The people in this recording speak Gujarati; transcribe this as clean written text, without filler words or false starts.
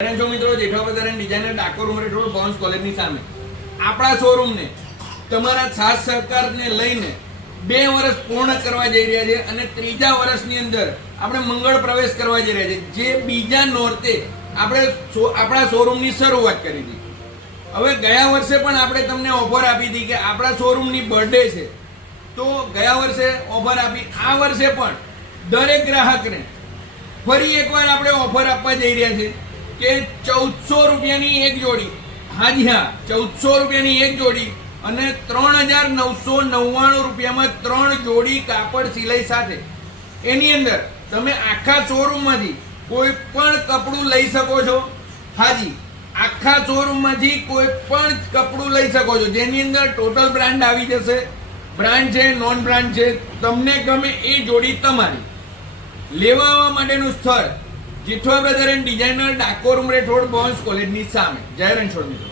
જો મિત્રો Jetha brother and designer Dakor Umreth road bones કોલેજની સામે આપણા શોરૂમને તમારા સાથ સહકારને લઈને 2 વર્ષ પૂર્ણ કરવા જઈ રહ્યા છે અને ત્રીજા વર્ષની અંદર આપણે મંગળ પ્રવેશ કરવા જઈ રહ્યા છે, જે બીજા નોરતે આપણે આપણા શોરૂમની શરૂઆત કરી હતી. હવે ગયા વર્ષે પણ આપણે તમને ઓફર આપી હતી કે આપણા શોરૂમની બર્થડે છે, તો ગયા વર્ષે ઓફર આપી. આ વર્ષે પણ દરેક ગ્રાહકને ફરી એકવાર આપણે ઓફર આપવા જઈ રહ્યા છે કે 1400 રૂપિયાની એક જોડી, હાજી હા 1400 રૂપિયાની એક જોડી અને 3999 રૂપિયામાં 3 જોડી કાપડ સિલાઈ સાથે. એની અંદર તમે આખા શોરૂમમાંથી કોઈ પણ કપડું લઈ શકો છો. હાજી, આખા શોરૂમમાંથી કોઈ પણ કપડું લઈ શકો છો, જેની અંદર ટોટલ બ્રાન્ડ આવી જશે. બ્રાન્ડ છે, નોન બ્રાન્ડ છે, તમને ગમે એ જોડી તમારી. લેવા આવવા માટેનું સ્થળ Jethwa brother and designer Dakor Umreth road bones કોલેજની સામે. જય રણછોડ મિત્રો.